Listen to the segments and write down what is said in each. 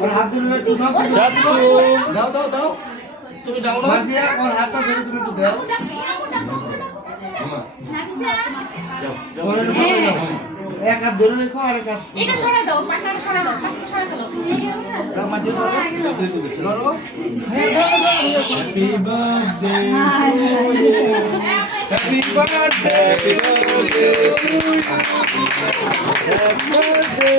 और हाथ धরে একটু দাও দাও দাও দাও তুমি দাও মার দিয়া और हाथ ধরে তুমি একটু দাও এক হাত ধরে রাখো আর এক হাত এটা সরা দাও পাটাটা সরা দাও পাটাটা সরা দাও দাও মাঝে ধরো happy birthday happy birthday happy birthday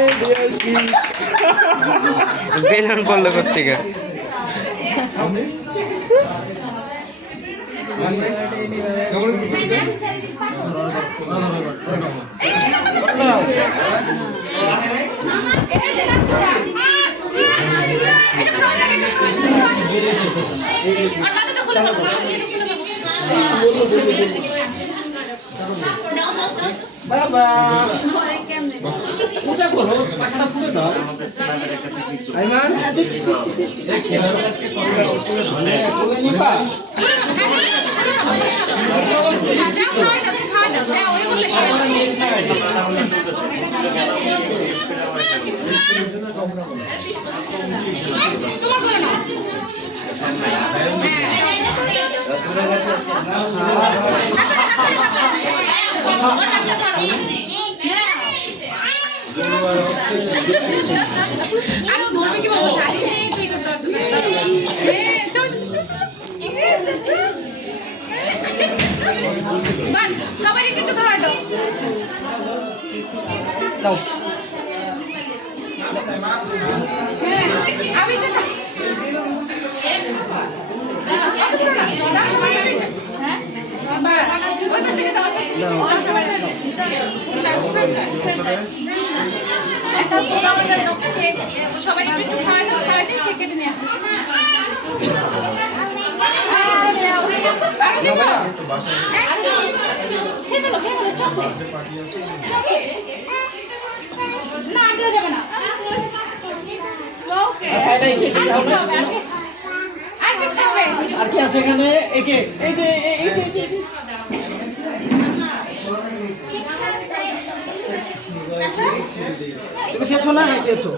balloon পড়লো কোত্থেকে বাবা পূজা করো পাখাটা খুলে দাও আইমান নিপা আরো ধরবে কি বলবো শাড়ি নেই তুই করতে সবাই একটু একটু খাওয়া দাও আমি তো ওই পাশ থেকে দাও সবাই একটু একটু খাওয়া দাও খাওয়া দিয়ে কেক কেটে নিয়ে আসো না আনতে যাবে না আর কি আছে এখানে একে এই যে তুমি খেয়েছো না খেয়েছো